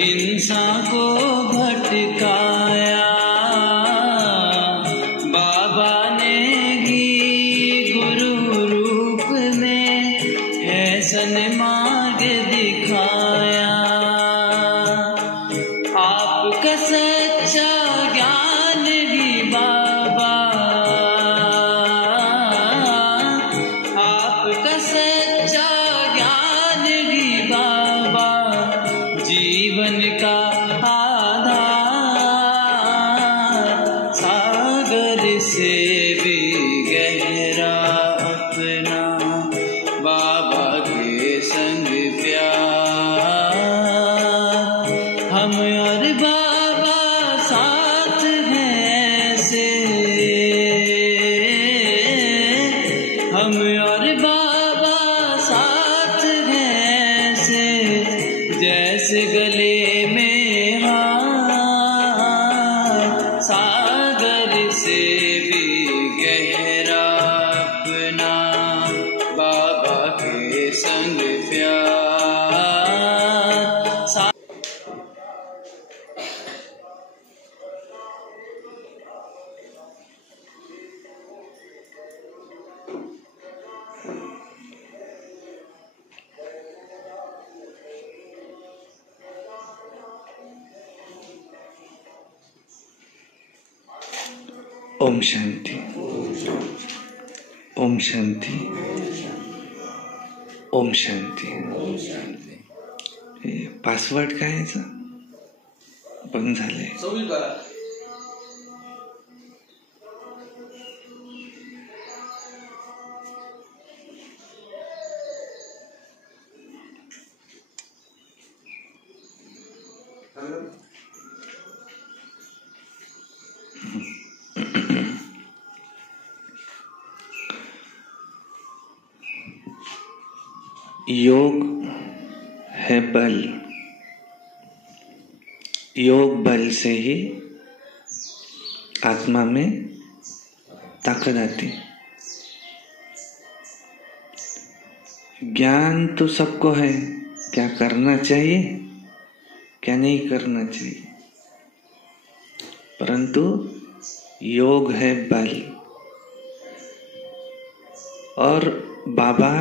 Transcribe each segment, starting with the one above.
इंसान को भटकाया। बाबा ने ही गुरु रूप में ऐसन मार्ग दिखाया। आपका सच्चा ज्ञान भी बाबा, आपका सच्चा ज्ञान भी बाबा, जीवन का आधार। सागर से भी गहरा अपना बाबा के संग प्यार। हम और बाबा साथ हैं ऐसे, हम और बाबा साथ हैं ऐसे, जैसे गले में हार। सागर से भी गहरा अपना बाबा के संग प्यार। ओम शांति, ओम शांति, ओम शांति। पासवर्ड काय आहे याचा? बंद झालंय. योग है बल, योग बल से ही आत्मा में ताकत आती। ज्ञान तो सबको है, क्या करना चाहिए क्या नहीं करना चाहिए, परंतु योग है बल। और बाबा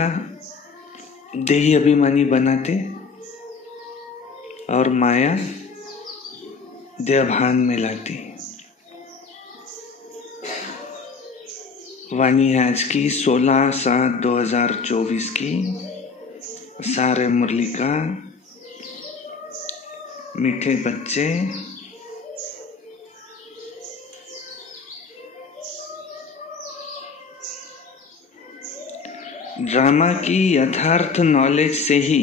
देही अभिमानी बनाते और माया देहभान में लाती। वाणी है आज की 16/7/2024 की। सारे मुरली का मीठे बच्चे ड्रामा की यथार्थ नॉलेज से ही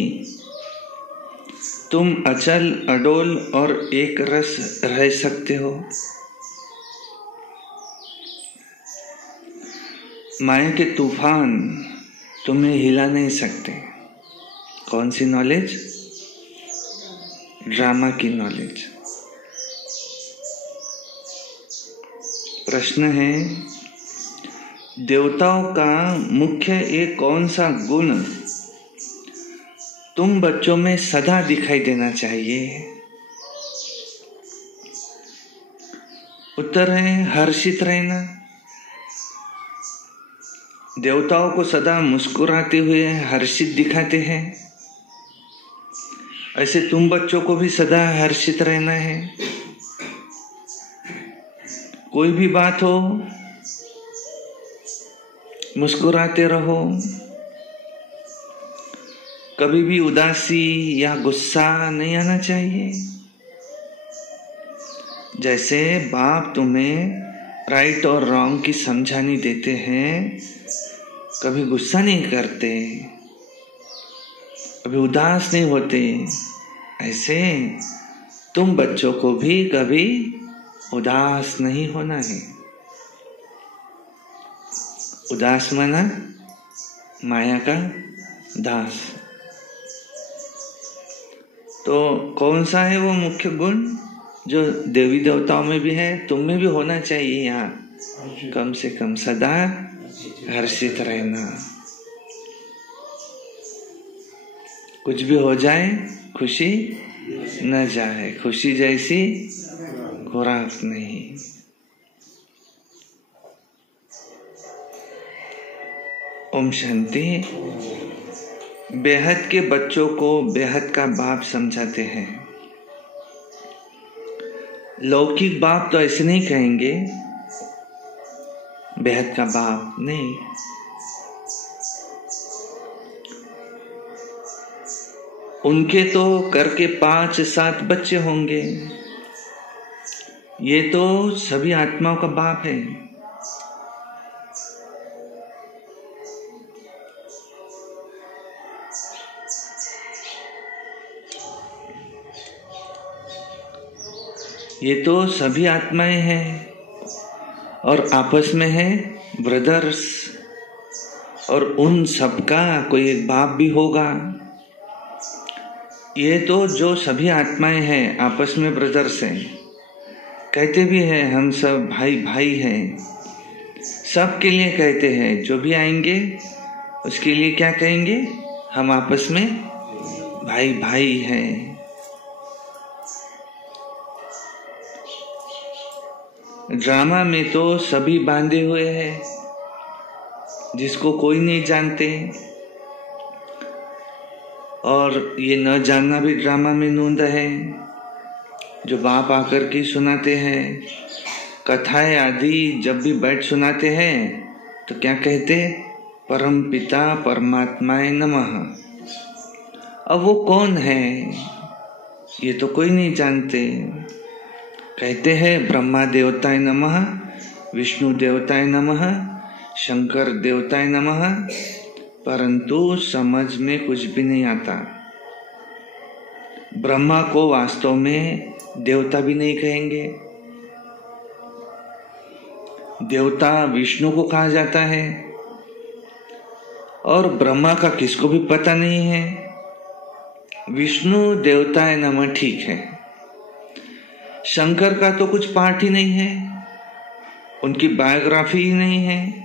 तुम अचल अडोल और एक रस रह सकते हो। माया के तूफान तुम्हें हिला नहीं सकते। कौन सी नॉलेज? ड्रामा की नॉलेज। प्रश्न है, देवताओं का मुख्य एक कौन सा गुण तुम बच्चों में सदा दिखाई देना चाहिए? उत्तर है हर्षित रहना। देवताओं को सदा मुस्कुराते हुए हर्षित दिखाते हैं, ऐसे तुम बच्चों को भी सदा हर्षित रहना है। कोई भी बात हो मुस्कुराते रहो। कभी भी उदासी या गुस्सा नहीं आना चाहिए। जैसे बाप तुम्हें राइट और रॉन्ग की समझानी देते हैं, कभी गुस्सा नहीं करते, कभी उदास नहीं होते, ऐसे तुम बच्चों को भी कभी उदास नहीं होना है। उदास माना माया का दास। तो कौन सा है वो मुख्य गुण जो देवी देवताओं में भी है, तुम में भी होना चाहिए? यहाँ कम से कम सदा हर्षित रहना। कुछ भी हो जाए खुशी न जाए, खुशी जैसी खुराक नहीं। ओम शांति। बेहद के बच्चों को बेहद का बाप समझाते हैं। लौकिक बाप तो ऐसे नहीं कहेंगे, बेहद का बाप नहीं। उनके तो करके 5-7 बच्चे होंगे। ये तो सभी आत्माओं का बाप है। ये तो सभी आत्माएं हैं और आपस में है ब्रदर्स, और उन सबका कोई एक बाप भी होगा। ये तो जो सभी आत्माएं हैं आपस में ब्रदर्स हैं, कहते भी हैं हम सब भाई भाई हैं। सबके लिए कहते हैं, जो भी आएंगे उसके लिए क्या कहेंगे, हम आपस में भाई भाई हैं। ड्रामा में तो सभी बांधे हुए हैं, जिसको कोई नहीं जानते, और ये न जानना भी ड्रामा में नूंद है। जो बाप आकर के सुनाते हैं कथाएं आदि, जब भी बैठ सुनाते हैं तो क्या कहते, परम पिता परमात्माए नमः। अब वो कौन है ये तो कोई नहीं जानते। कहते हैं ब्रह्मा देवताय नमः, विष्णु देवताय नमः, शंकर देवताय नमः, परंतु समझ में कुछ भी नहीं आता। ब्रह्मा को वास्तव में देवता भी नहीं कहेंगे। देवता विष्णु को कहा जाता है, और ब्रह्मा का किसको भी पता नहीं है। विष्णु देवताय नमः ठीक है, शंकर का तो कुछ पार्ट ही नहीं है, उनकी बायोग्राफी ही नहीं है।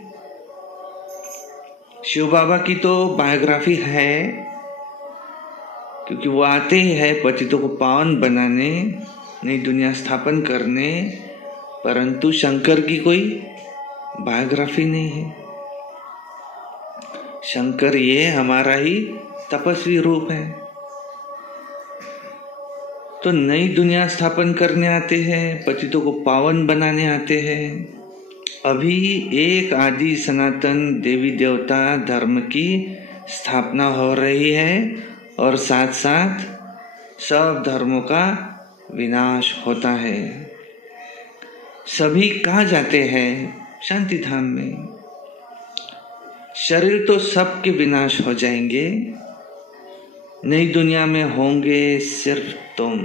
शिव बाबा की तो बायोग्राफी है, क्योंकि वो आते ही है पतितों को पावन बनाने, नई दुनिया स्थापन करने, परंतु शंकर की कोई बायोग्राफी नहीं है। शंकर ये हमारा ही तपस्वी रूप है। तो नई दुनिया स्थापन करने आते हैं, पतितों को पावन बनाने आते हैं। अभी एक आदि सनातन देवी देवता धर्म की स्थापना हो रही है, और साथ साथ सब धर्मों का विनाश होता है। सभी कहाँ जाते हैं, शांति धाम में। शरीर तो सबके विनाश हो जाएंगे, नई दुनिया में होंगे सिर्फ तुम।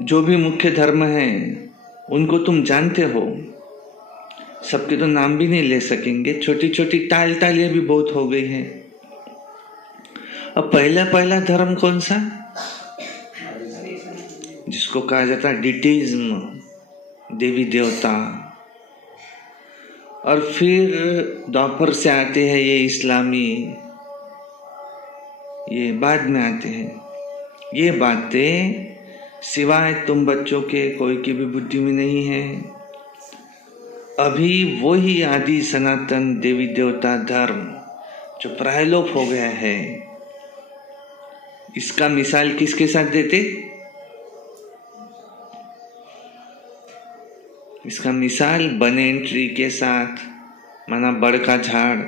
जो भी मुख्य धर्म है उनको तुम जानते हो, सबके तो नाम भी नहीं ले सकेंगे, छोटी छोटी टालियां भी बहुत हो गई है। अब पहला धर्म कौन सा, जिसको कहा जाता है डिटिज्म, देवी देवता। और फिर द्वापर से आते हैं ये इस्लामी, ये बाद में आते हैं। ये बातें सिवाय तुम बच्चों के कोई की भी बुद्धि में नहीं है। अभी वही आदि सनातन देवी देवता धर्म जो प्रायलोप हो गया है, इसका मिसाल किसके साथ देते, इसका मिसाल बनेन ट्री के साथ, माना बड़ का झाड़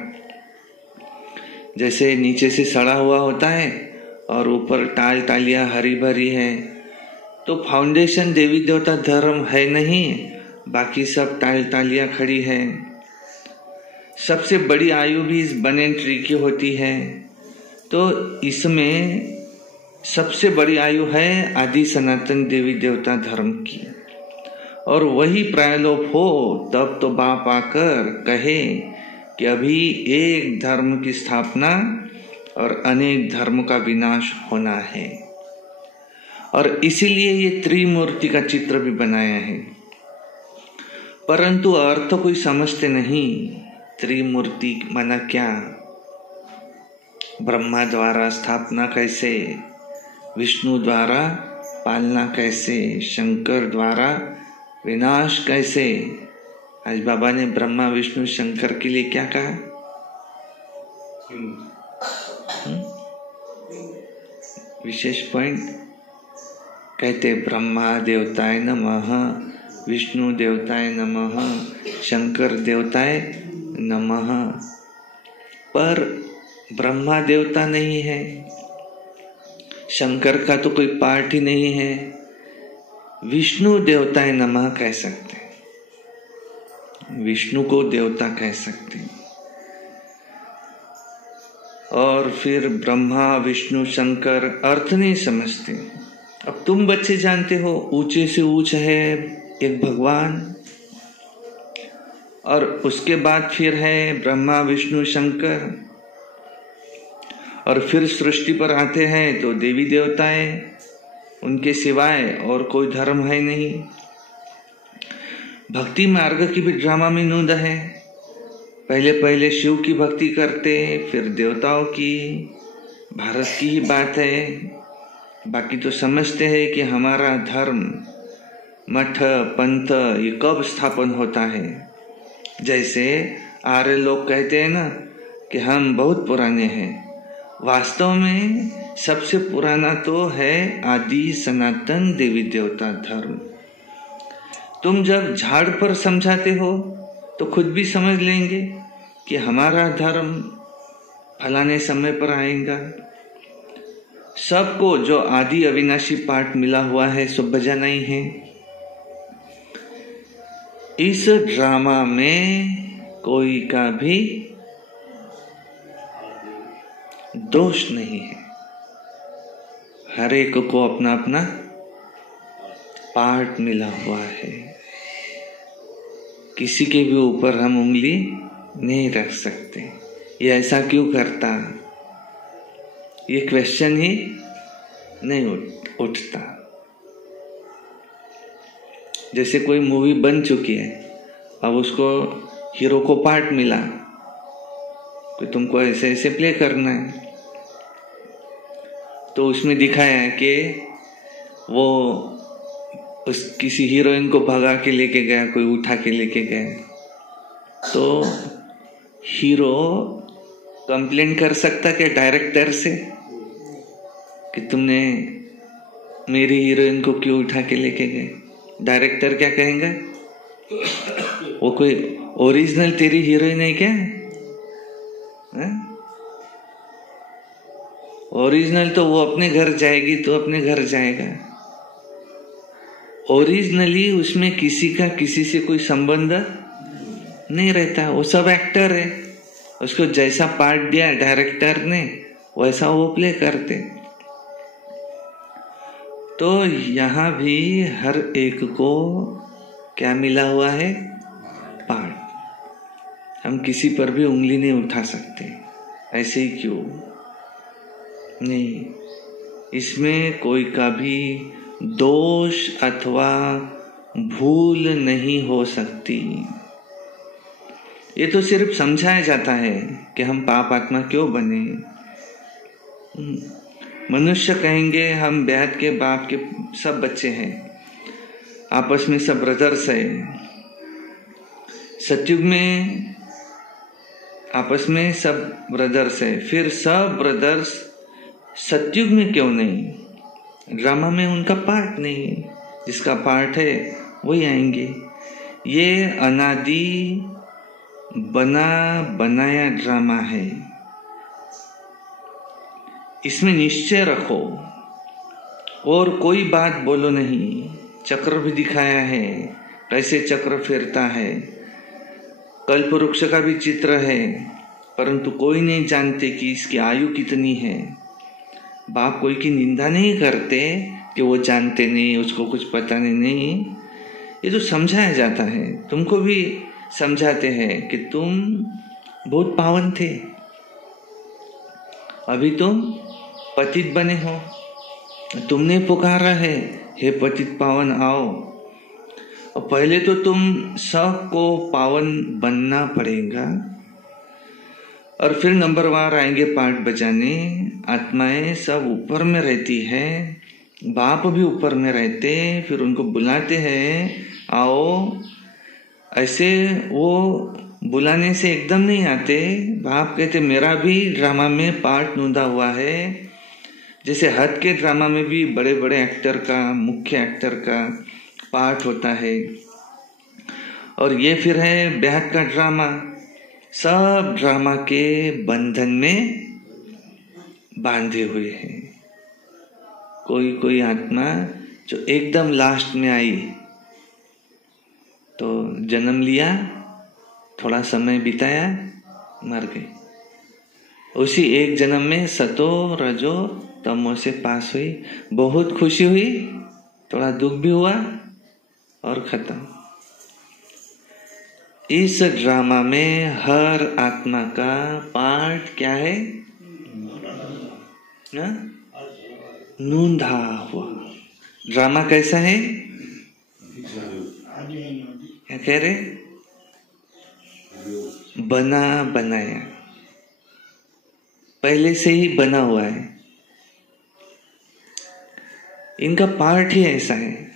जैसे नीचे से सड़ा हुआ होता है और ऊपर टालियां हरी भरी है, तो फाउंडेशन देवी देवता धर्म है नहीं, बाकी सब टालियां खड़ी है। सबसे बड़ी आयु भी इस बनेन ट्री की होती है, तो इसमें सबसे बड़ी आयु है आदि सनातन देवी देवता धर्म की। और वही प्रायलोप हो तब तो बाप आकर कहे कि अभी एक धर्म की स्थापना और अनेक धर्म का विनाश होना है। और इसीलिए ये त्रिमूर्ति का चित्र भी बनाया है, परंतु अर्थ कोई समझते नहीं। त्रिमूर्ति माना क्या, ब्रह्मा द्वारा स्थापना कैसे, विष्णु द्वारा पालना कैसे, शंकर द्वारा विनाश कैसे। आज बाबा ने ब्रह्मा विष्णु शंकर के लिए क्या कहा? विशेष पॉइंट कहते ब्रह्मा देवताय नमः, विष्णु देवताय नमः, शंकर देवताय नमः। पर ब्रह्मा देवता नहीं है, शंकर का तो कोई पार्ट ही नहीं है, विष्णु देवताय नमः कह सकते हैं, विष्णु को देवता कह सकते हैं। और फिर ब्रह्मा विष्णु शंकर अर्थ नहीं समझते। अब तुम बच्चे जानते हो ऊंचे से ऊंचा है एक भगवान, और उसके बाद फिर है ब्रह्मा विष्णु शंकर, और फिर सृष्टि पर आते हैं तो देवी देवताएं, उनके सिवाय और कोई धर्म है नहीं। भक्ति मार्ग की भी ड्रामा में नोंद है, पहले पहले शिव की भक्ति करते, फिर देवताओं की, भारत की ही बात है। बाकी तो समझते हैं कि हमारा धर्म मठ पंथ ये कब स्थापन होता है। जैसे आर्य लोग कहते हैं ना कि हम बहुत पुराने हैं, वास्तव में सबसे पुराना तो है आदि सनातन देवी देवता धर्म। तुम जब झाड़ पर समझाते हो तो खुद भी समझ लेंगे कि हमारा धर्म फलाने समय पर आएगा। सबको जो आदि अविनाशी पाठ मिला हुआ है सो बजाना ही है। इस ड्रामा में कोई का भी दोष नहीं है, हर एक को अपना अपना पार्ट मिला हुआ है। किसी के भी ऊपर हम उंगली नहीं रख सकते। ये ऐसा क्यों करता, ये क्वेश्चन ही नहीं उठता। जैसे कोई मूवी बन चुकी है, अब उसको हीरो को पार्ट मिला कि तुमको ऐसे ऐसे प्ले करना है, तो उसमें दिखाया है कि वो उस किसी हीरोइन को भगा के लेके गया, कोई उठा के लेके गया, तो हीरो कंप्लेंट कर सकता क्या डायरेक्टर से कि तुमने मेरी हीरोइन को क्यों उठा के लेके गए? डायरेक्टर क्या कहेंगे? वो कोई ओरिजिनल तेरी हीरोइन है क्या? ओरिजिनल तो वो अपने घर जाएगी तो अपने घर जाएगा। ओरिजिनली उसमें किसी का किसी से कोई संबंध नहीं रहता, वो सब एक्टर है। उसको जैसा पार्ट दिया डायरेक्टर ने वैसा वो प्ले करते। तो यहाँ भी हर एक को क्या मिला हुआ है? पार्ट। हम किसी पर भी उंगली नहीं उठा सकते, ऐसे ही क्यों नहीं। इसमें कोई का भी दोष अथवा भूल नहीं हो सकती। ये तो सिर्फ समझाया जाता है कि हम पाप आत्मा क्यों बने। मनुष्य कहेंगे हम बेहद के बाप के सब बच्चे हैं, आपस में सब ब्रदर्स है। सतयुग में आपस में सब ब्रदर्स है, फिर सब ब्रदर्स सतयुग में क्यों नहीं? ड्रामा में उनका पार्ट नहीं है, जिसका पार्ट है वही आएंगे। ये अनादि बना बनाया ड्रामा है, इसमें निश्चय रखो और कोई बात बोलो नहीं। चक्र भी दिखाया है, कैसे चक्र फिरता है। कल्प वृक्ष का भी चित्र है, परंतु कोई नहीं जानते कि इसकी आयु कितनी है। बाप कोई की निंदा नहीं करते कि वो जानते नहीं, उसको कुछ पता नहीं। ये तो समझाया जाता है, तुमको भी समझाते हैं कि तुम बहुत पावन थे, अभी तुम पतित बने हो। तुमने पुकारा है, हे पतित पावन आओ। और पहले तो तुम सबको पावन बनना पड़ेगा, और फिर नंबरवार आएंगे पाठ बजाने। आत्माएं सब ऊपर में रहती है, बाप भी ऊपर में रहते, फिर उनको बुलाते हैं आओ। ऐसे वो बुलाने से एकदम नहीं आते। बाप कहते मेरा भी ड्रामा में पार्ट नूंदा हुआ है। जैसे हद के ड्रामा में भी बड़े बड़े एक्टर का, मुख्य एक्टर का पार्ट होता है, और ये फिर है ब्याह का ड्रामा। सब ड्रामा के बंधन में बांधे हुए हैं। कोई कोई आत्मा जो एकदम लास्ट में आई तो जन्म लिया, थोड़ा समय बिताया, मर गई। उसी एक जन्म में सतो रजो तमो से पास हुई, बहुत खुशी हुई, थोड़ा दुख भी हुआ और खत्म। इस ड्रामा में हर आत्मा का पार्ट क्या है ना? नूंधा हुआ। ड्रामा कैसा है? क्या कह रहे? बना बनाया, पहले से ही बना हुआ है। इनका पार्ट ही ऐसा है।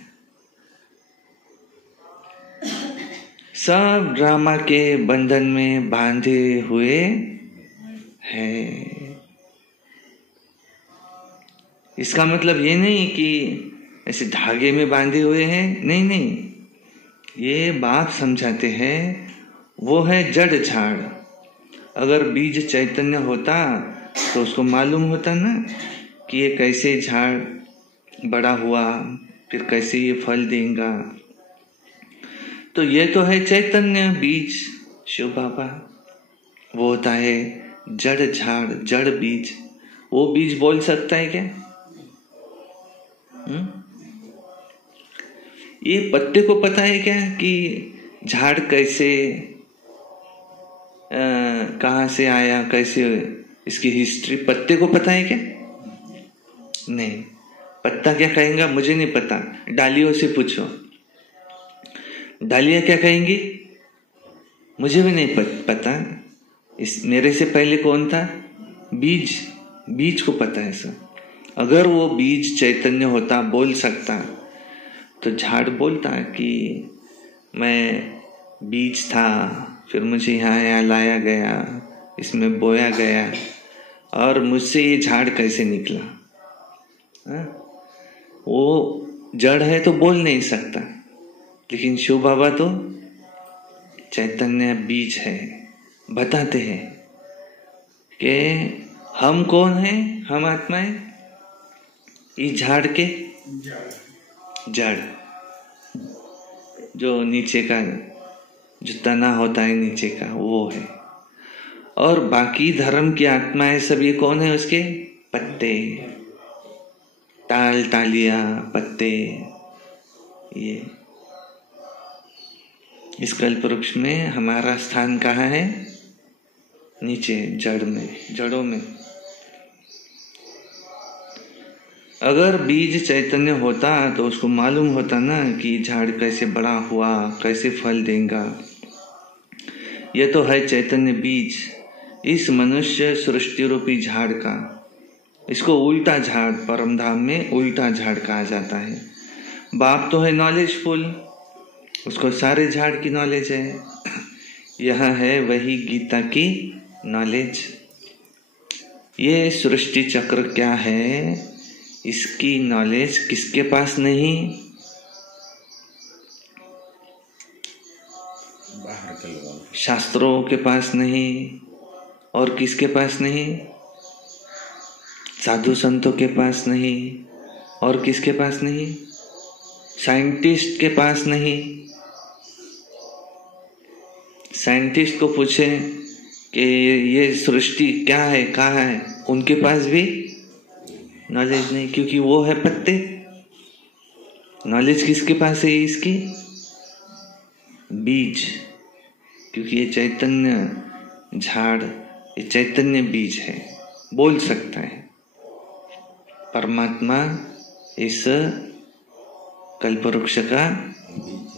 सब ड्रामा के बंधन में बांधे हुए हैं। इसका मतलब ये नहीं कि ऐसे धागे में बांधे हुए हैं, नहीं नहीं। ये बात समझाते हैं, वो है जड़ झाड़। अगर बीज चैतन्य होता तो उसको मालूम होता ना कि ये कैसे झाड़ बड़ा हुआ, फिर कैसे ये फल देगा। तो ये तो है चैतन्य बीज, शिव बाबा। वो होता है जड़ झाड़, जड़ बीज। वो बीज बोल सकता है क्या? ये पत्ते को पता है क्या कि झाड़ कैसे कहाँ से आया, कैसे इसकी हिस्ट्री पत्ते को पता है क्या? नहीं। पत्ता क्या कहेगा मुझे नहीं पता, डालियों से पूछो। डालियां क्या कहेंगी? मुझे भी नहीं पता। इस मेरे से पहले कौन था? बीज। बीज को पता है सब। अगर वो बीज चैतन्य होता, बोल सकता, तो झाड़ बोलता कि मैं बीज था, फिर मुझे यहाँ लाया गया, इसमें बोया गया, और मुझसे ये झाड़ कैसे निकला। वो जड़ है तो बोल नहीं सकता, लेकिन शिव बाबा तो चैतन्य बीज है। बताते हैं कि हम कौन हैं? हम आत्माएं इस झाड़ के जड़, जो नीचे का जो तना होता है नीचे का, वो है। और बाकी धर्म की आत्माएं सब ये कौन है? उसके पत्ते, टाल टालियां, पत्ते। ये इस कल्प वृक्ष में हमारा स्थान कहाँ है? नीचे, जड़ में, जड़ों में। अगर बीज चैतन्य होता तो उसको मालूम होता ना कि झाड़ कैसे बड़ा हुआ, कैसे फल देगा। यह तो है चैतन्य बीज, इस मनुष्य सृष्टि रूपी झाड़ का। इसको उल्टा झाड़, परमधाम में उल्टा झाड़ कहा जाता है। बाप तो है नॉलेजफुल, उसको सारे झाड़ की नॉलेज है। यह है वही गीता की नॉलेज। ये सृष्टि चक्र क्या है, इसकी नॉलेज किसके पास नहीं? बाहर के लोगों, शास्त्रों के पास नहीं। और किसके पास नहीं? साधु संतों के पास नहीं। और किसके पास नहीं? साइंटिस्ट के पास नहीं। साइंटिस्ट को पूछे कि ये सृष्टि क्या है, कहाँ है, उनके पास भी नॉलेज नहीं, क्योंकि वो है पत्ते। नॉलेज किसके पास है? इसकी बीज, क्योंकि ये चैतन्य झाड़, ये चैतन्य बीज है, बोल सकता है। परमात्मा इस कल्पवृक्ष का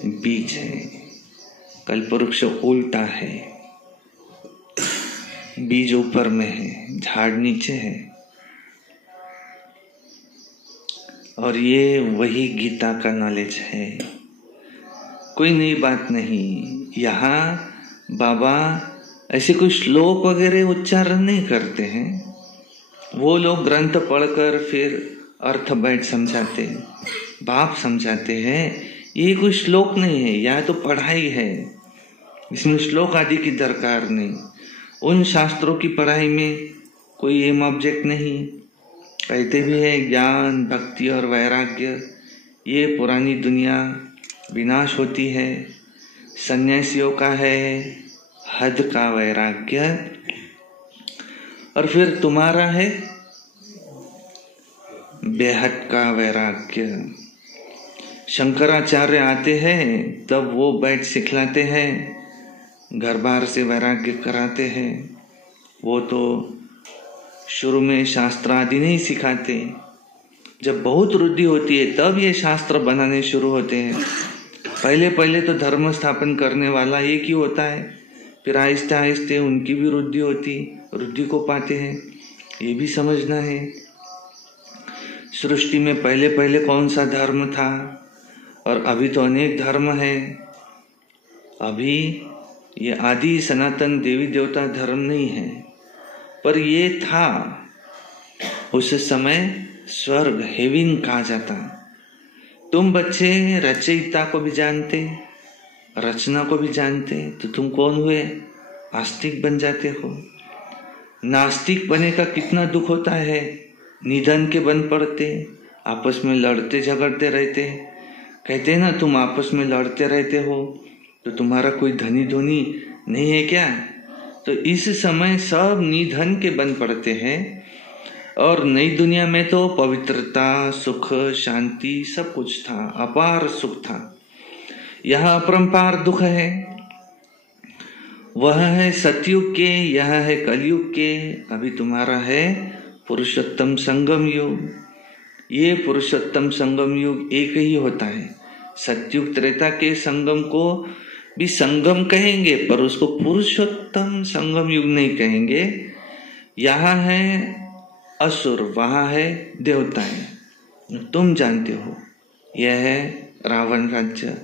बीज है। कल्पवृक्ष उल्टा है, बीज ऊपर में है, झाड़ नीचे है। और ये वही गीता का नॉलेज है, कोई नई बात नहीं। यहाँ बाबा ऐसे कोई श्लोक वगैरह उच्चारण नहीं करते हैं। वो लोग ग्रंथ पढ़कर फिर अर्थ बैठ समझाते, बाप समझाते हैं। ये कोई श्लोक नहीं है, यह तो पढ़ाई है, इसमें श्लोक आदि की दरकार नहीं। उन शास्त्रों की पढ़ाई में कोई एम ऑब्जेक्ट नहीं। कहते भी है ज्ञान, भक्ति और वैराग्य, ये पुरानी दुनिया विनाश होती है। सन्यासियों का है हद का वैराग्य, और फिर तुम्हारा है बेहद का वैराग्य। शंकराचार्य आते हैं तब वो बैठ सिखलाते हैं, घर बार से वैराग्य कराते हैं। वो तो शुरू में शास्त्र आदि नहीं सिखाते, जब बहुत रुद्धि होती है तब ये शास्त्र बनाने शुरू होते हैं। पहले पहले तो धर्म स्थापन करने वाला एक ही होता है, फिर आहिस्ते आहिस्ते उनकी भी रुद्धि को पाते हैं। ये भी समझना है सृष्टि में पहले पहले कौन सा धर्म था, और अभी तो अनेक धर्म है। अभी ये आदि सनातन देवी देवता धर्म नहीं है, पर ये था। उस समय स्वर्ग हेवन कहा जाता। तुम बच्चे रचयिता को भी जानते, रचना को भी जानते, तो तुम कौन हुए? आस्तिक बन जाते हो। नास्तिक बने का कितना दुख होता है, निधन के बन पड़ते, आपस में लड़ते झगड़ते रहते। कहते हैं ना, तुम आपस में लड़ते रहते हो तो तुम्हारा कोई धनी धोनी नहीं है क्या? तो इस समय सब निधन के बन पड़ते हैं। और नई दुनिया में तो पवित्रता, सुख, शांति सब कुछ था, अपार सुख था। यहाँ अपरंपार दुख है। वह है सतयुग के, यह है कलयुग के। अभी तुम्हारा है पुरुषोत्तम संगम युग। ये पुरुषोत्तम संगम युग एक ही होता है। सतयुग त्रेता के संगम को भी संगम कहेंगे, पर उसको पुरुषोत्तम संगम युग नहीं कहेंगे। यहाँ है असुर, वहां है देवताएं। तुम जानते हो यह है रावण राज्य।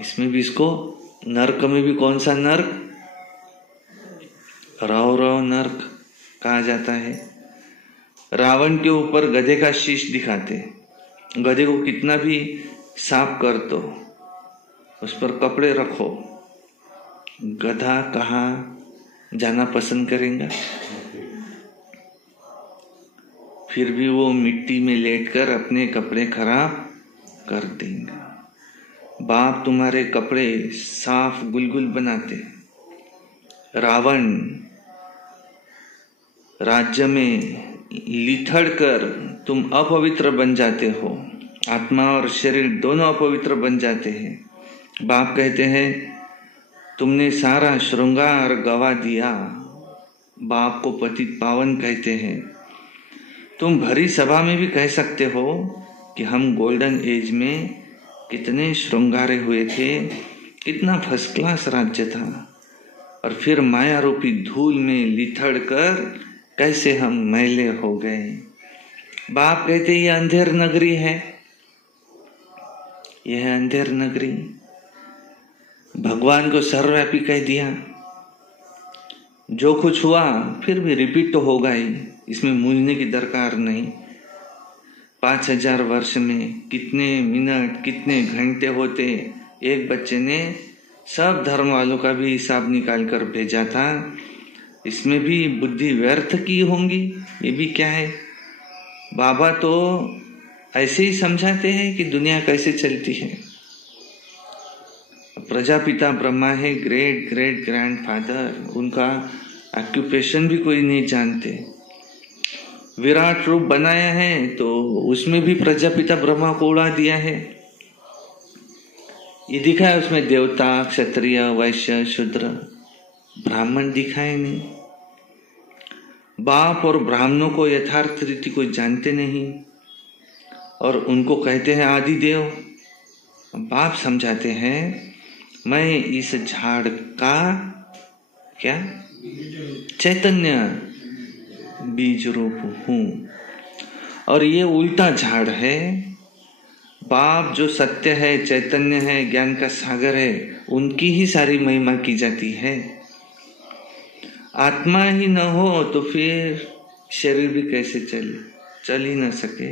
इसमें भी इसको नरक में भी कौन सा नरक? रव नरक कहा जाता है। रावण के ऊपर गधे का शीश दिखाते। गधे को कितना भी साफ कर दो, उस पर कपड़े रखो, गधा कहाँ जाना पसंद करेगा? फिर भी वो मिट्टी में लेटकर अपने कपड़े खराब कर देंगे। बाप तुम्हारे कपड़े साफ गुलगुल बनाते। रावण राज्य में लिथड़ कर तुम अपवित्र बन जाते हो, आत्मा और शरीर दोनों अपवित्र बन जाते हैं। बाप कहते हैं तुमने सारा श्रृंगार गवा दिया। बाप को पतित पावन कहते हैं। तुम भरी सभा में भी कह सकते हो कि हम गोल्डन एज में कितने श्रृंगारे हुए थे, कितना फर्स्ट क्लास राज्य था, और फिर माया रूपी धूल में लिथड़ कर कैसे हम मैले हो गए। बाप कहते ये अंधेर नगरी है, यह है अंधेर नगरी। भगवान को सर्वव्यापी कह दिया। जो कुछ हुआ फिर भी रिपीट तो होगा ही, इसमें मूंझने की दरकार नहीं। 5000 वर्ष में कितने मिनट कितने घंटे होते, एक बच्चे ने सब धर्म वालों का भी हिसाब निकाल कर भेजा था। इसमें भी बुद्धि व्यर्थ की होंगी, ये भी क्या है। बाबा तो ऐसे ही समझाते हैं कि दुनिया कैसे चलती है। प्रजापिता ब्रह्मा है, ग्रेट ग्रेट ग्रैंडफादर, उनका ऑक्यूपेशन भी कोई नहीं जानते। विराट रूप बनाया है तो उसमें भी प्रजापिता ब्रह्मा को उड़ा दिया है। ये दिखा है उसमें देवता, क्षत्रिय, वैश्य, शूद्र, ब्राह्मण दिखाए नहीं। बाप और ब्राह्मणों को यथार्थ रीति कोई जानते नहीं, और उनको कहते हैं आदि देव। बाप समझाते हैं मैं इस झाड़ का क्या चैतन्य बीज रूप हूँ। और ये उल्टा झाड़ है। बाप जो सत्य है, चैतन्य है, ज्ञान का सागर है, उनकी ही सारी महिमा की जाती है। आत्मा ही न हो तो फिर शरीर भी कैसे चल ही न सके।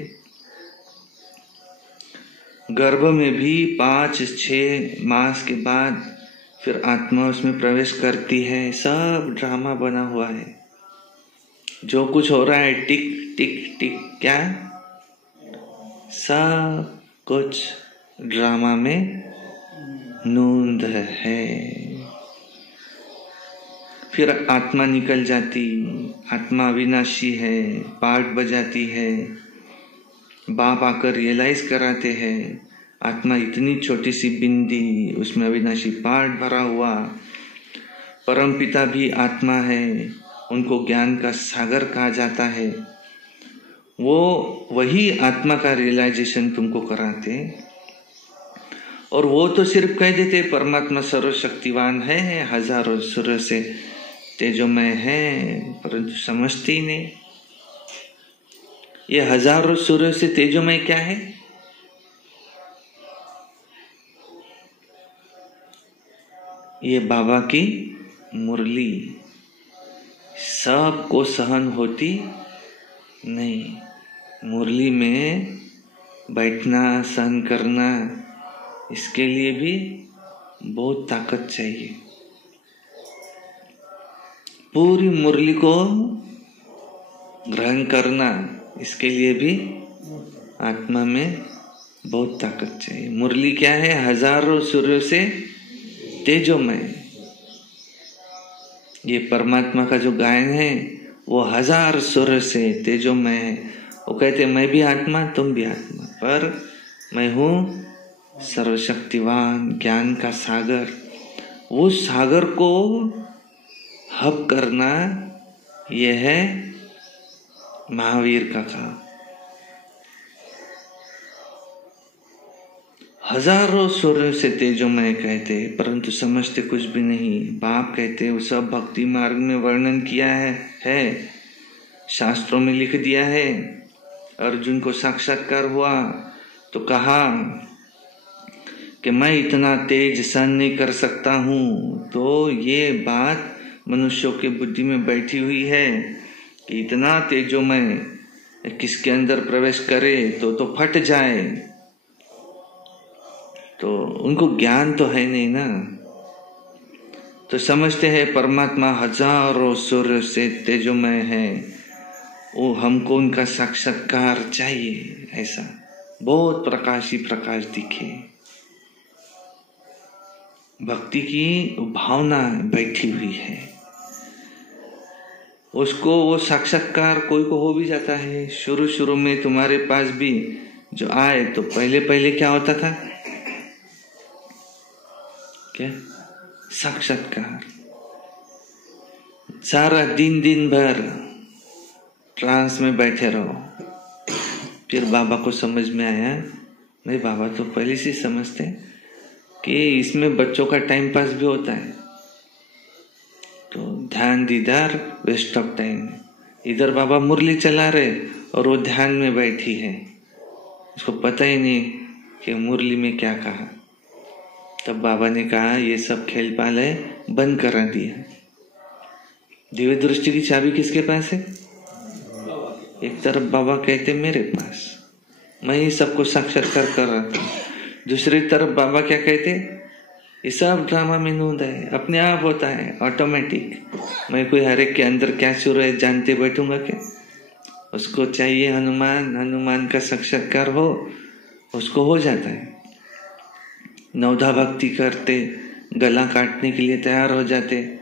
गर्भ में भी 5-6 मास के बाद फिर आत्मा उसमें प्रवेश करती है। सब ड्रामा बना हुआ है। जो कुछ हो रहा है टिक टिक टिक, क्या सब कुछ ड्रामा में नूंद है। फिर आत्मा निकल जाती, आत्मा अविनाशी है, पार्ट बजाती है। बाप आकर रियलाइज कराते हैं आत्मा इतनी छोटी सी बिंदी, उसमें अविनाशी पार्ट भरा हुआ। परम पिता भी आत्मा है, उनको ज्ञान का सागर कहा जाता है। वो वही आत्मा का रियलाइजेशन तुमको कराते। और वो तो सिर्फ कह देते परमात्मा सर्वशक्तिवान है, हजारों सूर्य से तेजोमय है, परंतु समझते ही नहीं। ये हजारों सूर्य से तेजोमय क्या है? ये बाबा की मुरली सबको सहन होती नहीं। मुरली में बैठना, सहन करना, इसके लिए भी बहुत ताकत चाहिए। पूरी मुरली को ग्रहण करना, इसके लिए भी आत्मा में बहुत ताकत चाहिए। मुरली क्या है? हजारों सूर्यों से तेजोमय। ये परमात्मा का जो गायन है वो 1000 सूर्य से तेजोमय है। वो कहते मैं भी आत्मा, तुम भी आत्मा, पर मैं हूँ सर्वशक्तिवान, ज्ञान का सागर। वो सागर को हब करना, यह है महावीर का काम। हजारों सूर्यों से तेजोमय कहते, परंतु समझते कुछ भी नहीं। बाप कहते वो सब भक्ति मार्ग में वर्णन किया है, शास्त्रों में लिख दिया है। अर्जुन को साक्षात्कार हुआ तो कहा कि मैं इतना तेज सहन नहीं कर सकता हूँ। तो ये बात मनुष्यों के बुद्धि में बैठी हुई है कि इतना तेजोमय किसके अंदर प्रवेश करे तो फट जाए। तो उनको ज्ञान तो है नहीं ना, तो समझते हैं परमात्मा हजारों सूर्य से तेजोमय है, वो हमको उनका साक्षात्कार चाहिए। ऐसा बहुत प्रकाश ही प्रकाश दिखे। भक्ति की भावना बैठी हुई है, उसको वो साक्षात्कार कोई को हो भी जाता है। शुरू में तुम्हारे पास भी जो आए तो पहले क्या होता था? क्या? साक्षात्कार। सारा दिन भर ट्रांस में बैठे रहो। फिर बाबा को समझ में आया, नहीं बाबा तो पहले से समझते कि इसमें बच्चों का टाइम पास भी होता है। तो ध्यान दीदार वेस्ट ऑफ टाइम। इधर बाबा मुरली चला रहे और वो ध्यान में बैठी है, उसको पता ही नहीं कि मुरली में क्या कहा। तब बाबा ने कहा ये सब खेल पाल है, बंद करा दिया। दिव्य दृष्टि की चाबी किसके पास है? एक तरफ बाबा कहते मेरे पास, मैं ही सबको साक्षात्कार कर रहा था। दूसरी तरफ बाबा क्या कहते? ये सब ड्रामा में नूंद है, अपने आप होता है, ऑटोमेटिक। मैं कोई हर एक के अंदर क्या शुरू है जानते बैठूंगा क्या? उसको चाहिए हनुमान का साक्षात्कार हो, उसको हो जाता है। नवधा भक्ति करते, गला काटने के लिए तैयार हो जाते,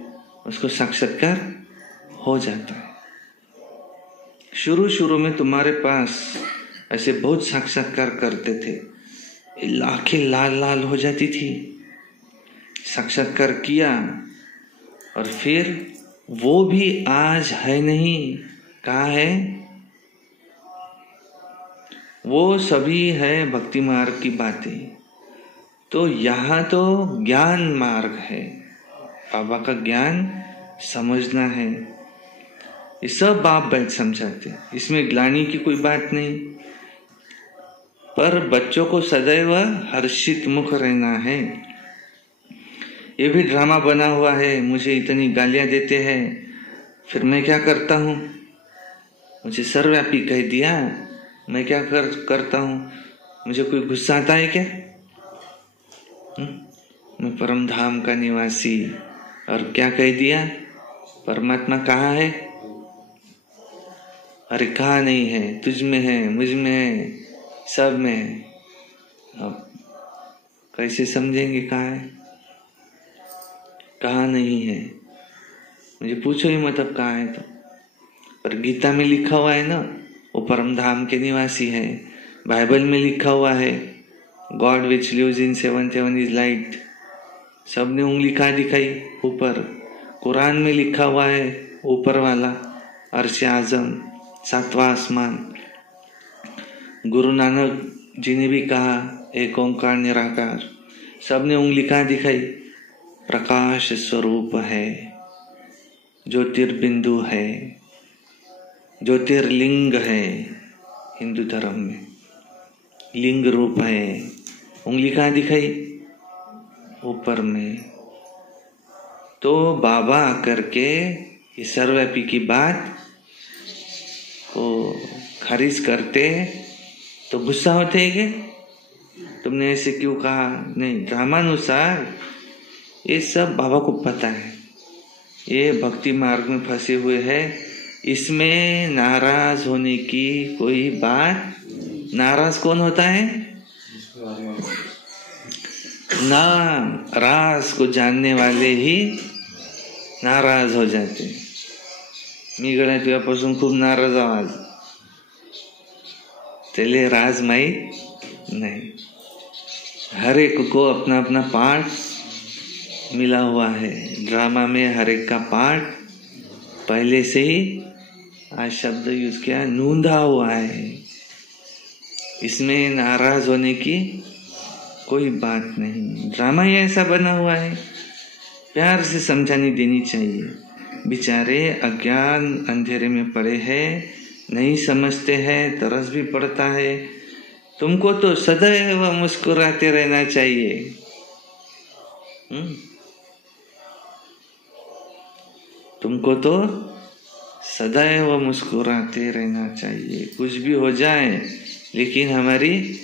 उसको साक्षात्कार हो जाता है। शुरू में तुम्हारे पास ऐसे बहुत साक्षात्कार करते थे, आंखें लाल हो जाती थी। साक्षात्कार किया और फिर वो भी आज है नहीं। कहाँ है? वो सभी है भक्ति मार्ग की बातें। तो यहाँ तो ज्ञान मार्ग है, बाबा का ज्ञान समझना है। ये सब बाप बैठ समझाते हैं, इसमें ग्लानि की कोई बात नहीं। पर बच्चों को सदैव हर्षित मुख रहना है। ये भी ड्रामा बना हुआ है, मुझे इतनी गालियां देते हैं, फिर मैं क्या करता हूँ? मुझे सर्वव्यापी कह दिया, मैं क्या करता हूँ? मुझे कोई गुस्सा आता है क्या? मैं परम धाम का निवासी, और क्या कह दिया? परमात्मा कहाँ है? अरे कहाँ नहीं है? तुझ में है, मुझ में है, सब में है। अब कैसे समझेंगे कहाँ है, कहाँ नहीं है? मुझे पूछो ही मत अब कहाँ है तो। पर गीता में लिखा हुआ है ना, वो परम धाम के निवासी है। बाइबल में लिखा हुआ है, God which lives in 7 heaven is light. सबने उंगली कहाँ दिखाई? ऊपर। कुरान में लिखा हुआ है, ऊपर वाला अर्श आजम, 7वां आसमान। गुरु नानक जी ने भी कहा, एक ओंकार निराकार। सबने उंगली कहाँ दिखाई? प्रकाश स्वरूप है, ज्योतिर्बिंदु है, ज्योतिर्लिंग है। हिंदू धर्म में लिंग रूप है। उंगली कहाँ दिखाई? ऊपर में। तो बाबा आकर के ये सर्वव्यापी की बात को खारिज करते तो गुस्सा होते है क्या? तुमने ऐसे क्यों कहा? नहीं, ड्रामानुसार ये सब बाबा को पता है, ये भक्ति मार्ग में फंसे हुए हैं, इसमें नाराज होने की कोई बात। नाराज कौन होता है? ना राज को जानने वाले ही नाराज हो जाते। मी गड्या तुझ्यापासून खूप नाराज आवाज, तेले राज माहित नहीं। हर एक को अपना अपना पार्ट मिला हुआ है ड्रामा में। हर एक का पार्ट पहले से ही, आज शब्द यूज किया, नूंदा हुआ है। इसमें नाराज होने की कोई बात नहीं। ड्रामा ही ऐसा बना हुआ है, प्यार से समझानी देनी चाहिए। बेचारे अज्ञान अंधेरे में पड़े हैं, नहीं समझते हैं, तरस भी पड़ता है। तुमको तो सदैव मुस्कुराते रहना चाहिए। तुमको तो सदैव मुस्कुराते रहना चाहिए। कुछ भी हो जाए, लेकिन हमारी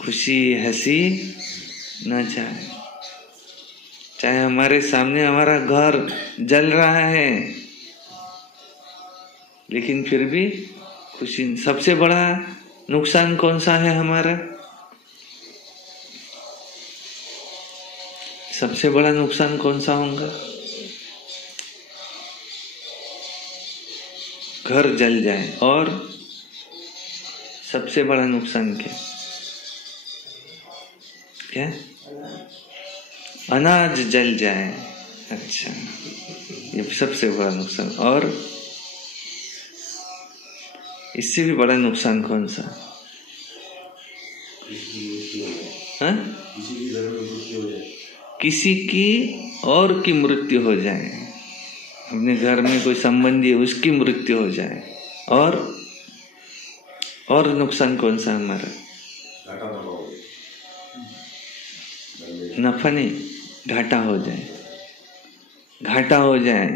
खुशी हंसी न जाए। चाहे हमारे सामने हमारा घर जल रहा है, लेकिन फिर भी खुशी। सबसे बड़ा नुकसान कौन सा है हमारा? सबसे बड़ा नुकसान कौन सा होगा? घर जल जाए। और सबसे बड़ा नुकसान क्या? क्या? अनाज जल जाए। अच्छा, ये सबसे बड़ा नुकसान। और इससे भी बड़ा नुकसान कौन सा? किसी की और की मृत्यु हो जाए, अपने घर में कोई संबंधी है उसकी मृत्यु हो जाए। और नुकसान कौन सा हमारा? नफा नहीं, घाटा हो जाए। घाटा हो जाए,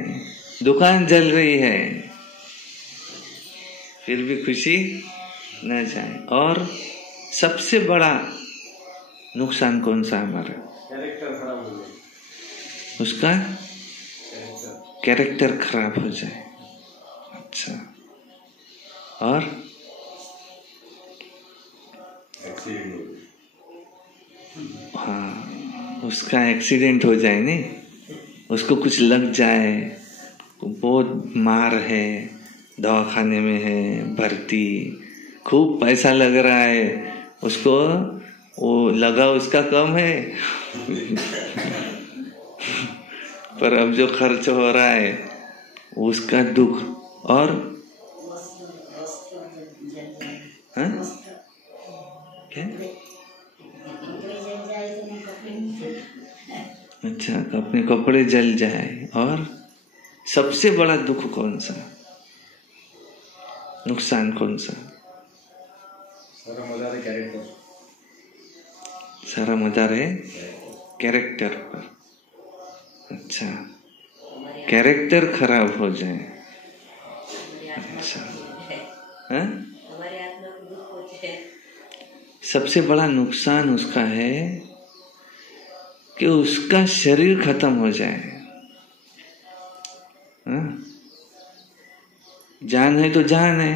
दुकान जल रही है, फिर भी खुशी न जाए। और सबसे बड़ा नुकसान कौन सा हमारा? कैरेक्टर खराब हो जाए, उसका कैरेक्टर खराब हो जाए। अच्छा, और हाँ, उसका एक्सीडेंट हो जाए, नहीं, उसको कुछ लग जाए, बहुत मार है, दवाखाने में है भर्ती, खूब पैसा लग रहा है उसको, वो लगा उसका कम है पर अब जो खर्च हो रहा है उसका दुख। और हाँ? क्या? अच्छा, अपने कपड़े जल जाए। और सबसे बड़ा दुख कौन सा? नुकसान कौन सा? सारा मदार है कैरेक्टर। सारा मदार है कैरेक्टर पर। अच्छा, कैरेक्टर खराब हो जाए। अच्छा, हाँ? सबसे बड़ा नुकसान उसका है कि उसका शरीर खत्म हो जाए। हाँ? जान है तो जान है,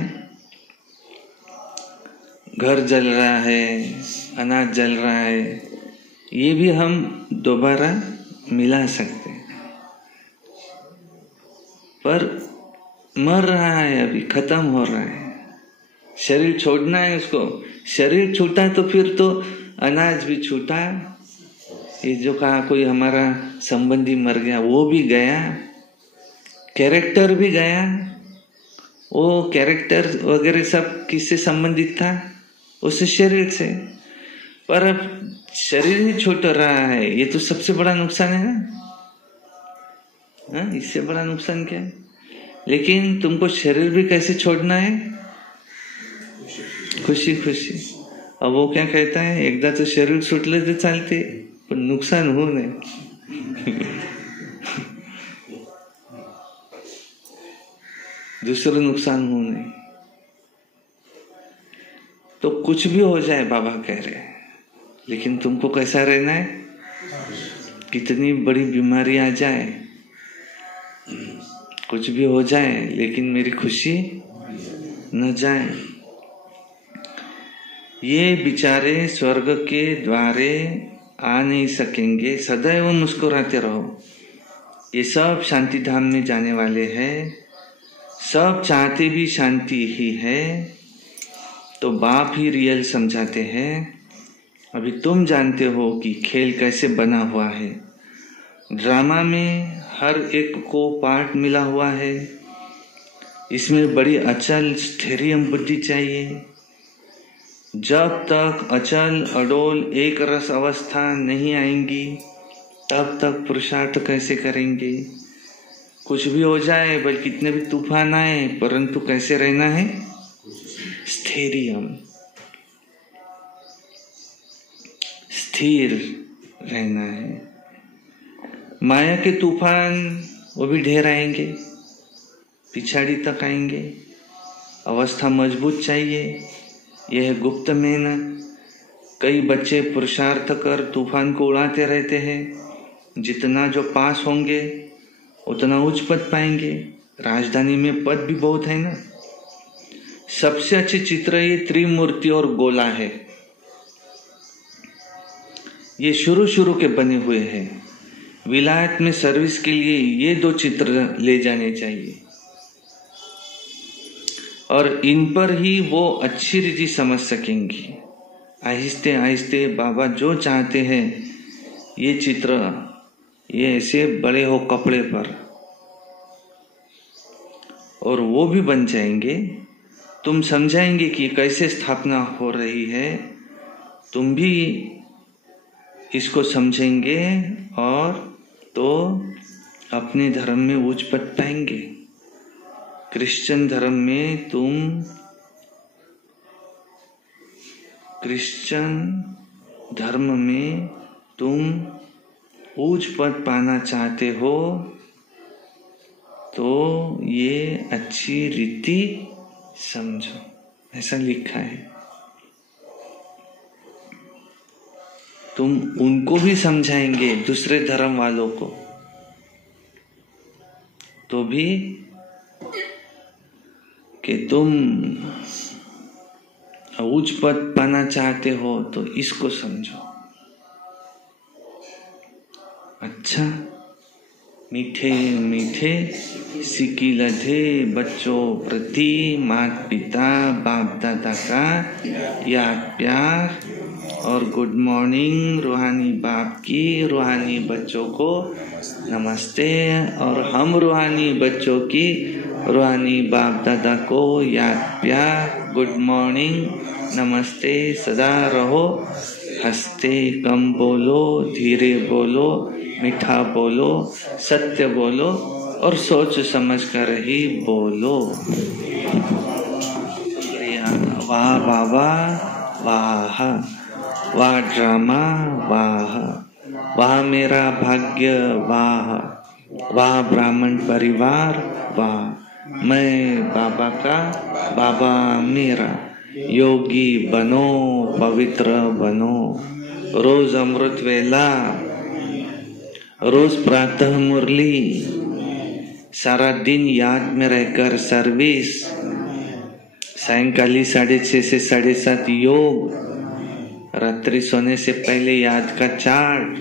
घर जल रहा है, अनाज जल रहा है, ये भी हम दोबारा मिला सकते हैं, पर मर रहा है, अभी खत्म हो रहा है, शरीर छोड़ना है उसको। शरीर छूटा तो फिर तो अनाज भी छूटा, ये जो कहा कोई हमारा संबंधी मर गया वो भी गया, कैरेक्टर भी गया। वो कैरेक्टर वगैरह सब किससे संबंधित था? उस शरीर से। पर अब शरीर ही छूट रहा है, ये तो सबसे बड़ा नुकसान है ना। हाँ, इससे बड़ा नुकसान क्या है? लेकिन तुमको शरीर भी कैसे छोड़ना है? खुशी खुशी। अब वो क्या कहता है, एकदा तो शरीर सुटले तर चालते, पण नुकसान होऊ नये। दूसरा नुकसान होऊ नये। तो कुछ भी हो जाए, बाबा कह रहे हैं, लेकिन तुमको कैसा रहना है? कितनी बड़ी बीमारी आ जाए, कुछ भी हो जाए, लेकिन मेरी खुशी न जाए। ये बेचारे स्वर्ग के द्वारे आ नहीं सकेंगे, सदैव मुस्कुराते रहो। ये सब शांति धाम में जाने वाले हैं, सब चाहते भी शांति ही है। तो बाप ही रियल समझाते हैं। अभी तुम जानते हो कि खेल कैसे बना हुआ है। ड्रामा में हर एक को पार्ट मिला हुआ है। इसमें बड़ी अचल स्थैर्य बुद्धि चाहिए। जब तक अचल अडोल एक रस अवस्था नहीं आएंगी, तब तक पुरुषार्थ कैसे करेंगे? कुछ भी हो जाए, बल्कि कितने भी तूफान आए, परंतु कैसे रहना है? स्थैर्यम, स्थिर रहना है। माया के तूफान वो भी ढेर आएंगे, पिछाड़ी तक आएंगे। अवस्था मजबूत चाहिए। यह है गुप्त मेहनत। कई बच्चे पुरुषार्थ कर तूफान को उड़ाते रहते हैं। जितना जो पास होंगे उतना उच्च पद पाएंगे। राजधानी में पद भी बहुत है ना। सबसे अच्छे चित्र ये त्रिमूर्ति और गोला है। ये शुरू के बने हुए हैं। विलायत में सर्विस के लिए ये दो चित्र ले जाने चाहिए, और इन पर ही वो अच्छी रीति समझ सकेंगी। आहिस्ते आहिस्ते बाबा जो चाहते हैं, ये चित्र ये ऐसे बड़े हो कपड़े पर, और वो भी बन जाएंगे। तुम समझाएंगे कि कैसे स्थापना हो रही है, तुम भी इसको समझेंगे, और तो अपने धर्म में उच्च पद पाएंगे। क्रिश्चियन धर्म में तुम उच्च पद पाना चाहते हो, तो ये अच्छी रीति समझो, ऐसा लिखा है। तुम उनको भी समझाएंगे, दूसरे धर्म वालों को, तो भी कि तुम उच्च पद पाना चाहते हो तो इसको समझो। अच्छा, मीठे मीठे सिक्की लधे बच्चों प्रति माता पिता बाप दादा का याद प्यार और गुड मॉर्निंग। रूहानी बाप की रूहानी बच्चों को नमस्ते, और हम रूहानी बच्चों की रूहानी बाप दादा को याद प्यार, गुड मॉर्निंग, नमस्ते। सदा रहो हंसते, कम बोलो, धीरे बोलो, मीठा बोलो, सत्य बोलो, और सोच समझ कर ही बोलो। वाह बाबा वाह, वाह ड्रामा वाह, वाह मेरा भाग्य वाह, वाह ब्राह्मण परिवार वाह, मैं बाबा का बाबा मेरा, योगी बनो पवित्र बनो, रोज अमृत वेला, रोज प्रातः मुरली, सारा दिन याद में रहकर सर्विस, सायंकाली 6:30 से 7:30 योग, रात्रि सोने से पहले याद का चार्ट,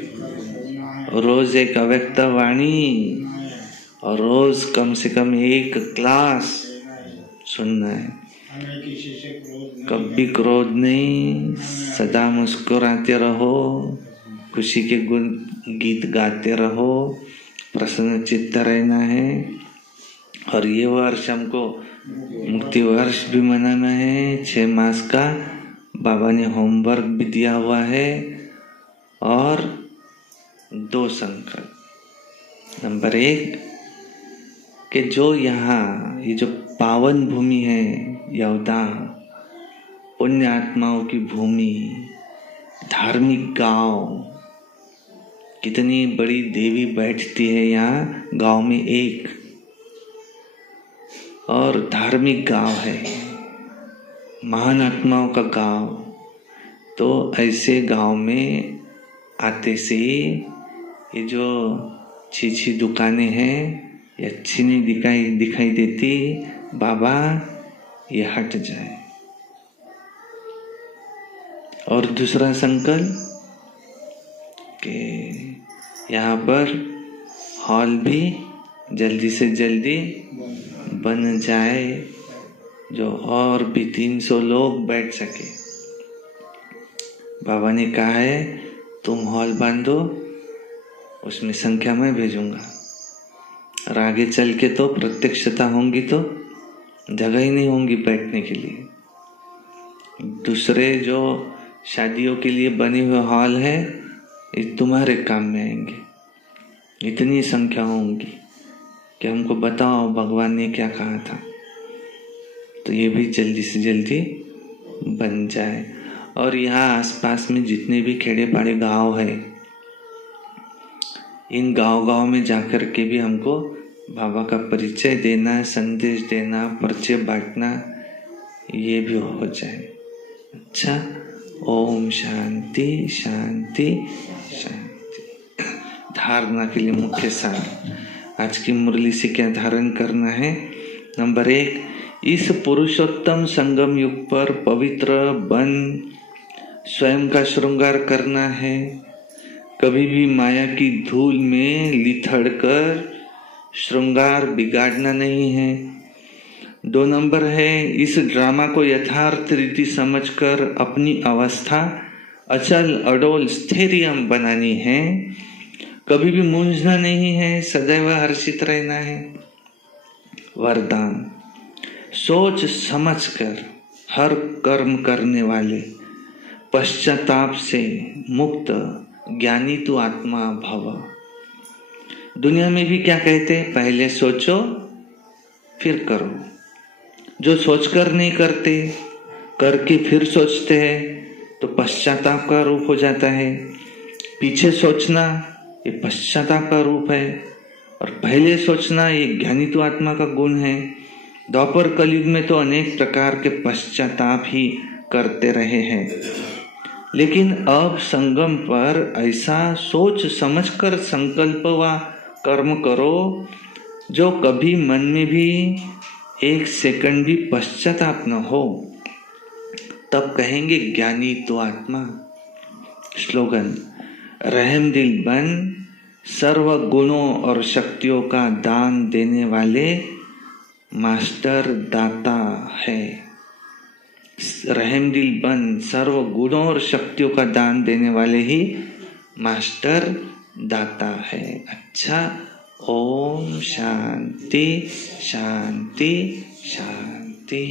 रोज एक अव्यक्त वाणी और रोज कम से कम एक क्लास सुनना है। कभी क्रोध नहीं, सदा मुस्कुराते रहो, खुशी के गुण गीत गाते रहो, प्रसन्न चित्त रहना है। और ये वर्ष हमको मुक्ति वर्ष भी मनाना है, 6 मास का बाबा ने होमवर्क भी दिया हुआ है। और 2 संकल्प। नंबर 1 कि जो यहाँ ये जो पावन भूमि है यवदा, पुण्य आत्माओं की भूमि, धार्मिक गांव, कितनी बड़ी देवी बैठती है यहाँ गांव में एक, और धार्मिक गांव है, महान आत्माओं का गांव। तो ऐसे गांव में आते से ये जो छी दुकानें हैं ये अच्छी नहीं दिखाई देती, बाबा ये हट जाए। और दूसरा संकल्प कि यहाँ पर हॉल भी जल्दी से जल्दी बन जाए, जो और भी 300 लोग बैठ सके। बाबा ने कहा है तुम हॉल बांधो, उसमें संख्या मैं भेजूंगा, और आगे चल के तो प्रत्यक्षता होंगी तो जगह ही नहीं होंगी बैठने के लिए। दूसरे जो शादियों के लिए बने हुए हॉल है ये तुम्हारे काम में आएंगे, इतनी संख्या होंगी कि हमको बताओ भगवान ने क्या कहा था। तो ये भी जल्दी से जल्दी बन जाए। और यहाँ आसपास में जितने भी खेड़े पाड़े गांव है, इन गांव में जाकर के भी हमको बाबा का परिचय देना, संदेश देना, पर्चे बांटना, ये भी हो जाए। अच्छा, ओम शांति शांति शांति। धारणा के लिए मुख्य सार, आज की मुरली से क्या धारण करना है। नंबर 1, इस पुरुषोत्तम संगम युग पर पवित्र बन स्वयं का श्रृंगार करना है, कभी भी माया की धूल में लिथड़ कर श्रृंगार बिगाड़ना नहीं है। 2 नंबर है, इस ड्रामा को यथार्थ रीति समझकर अपनी अवस्था अचल अडोल स्थिरियम बनानी है, कभी भी मूंझना नहीं है, सदैव हर्षित रहना है। वरदान, सोच समझकर हर कर्म करने वाले, पश्चाताप से मुक्त ज्ञानी तू आत्मा भव। दुनिया में भी क्या कहते हैं, पहले सोचो फिर करो। जो सोचकर नहीं करते, करके फिर सोचते हैं तो पश्चाताप का रूप हो जाता है। पीछे सोचना ये पश्चाताप का रूप है, और पहले सोचना ये ज्ञानी तो आत्मा का गुण है। द्वापर कलयुग में तो अनेक प्रकार के पश्चाताप ही करते रहे हैं, लेकिन अब संगम पर ऐसा सोच समझकर संकल्प व कर्म करो जो कभी मन में भी 1 सेकंड भी पश्चाताप न हो, तब कहेंगे ज्ञानी तो आत्मा। स्लोगन, रहम दिल बन सर्व गुणों और शक्तियों का दान देने वाले मास्टर दाता है। रहम दिल बन सर्व गुणों और शक्तियों का दान देने वाले ही मास्टर दाता है। अच्छा, ओम शांति शांति शांति।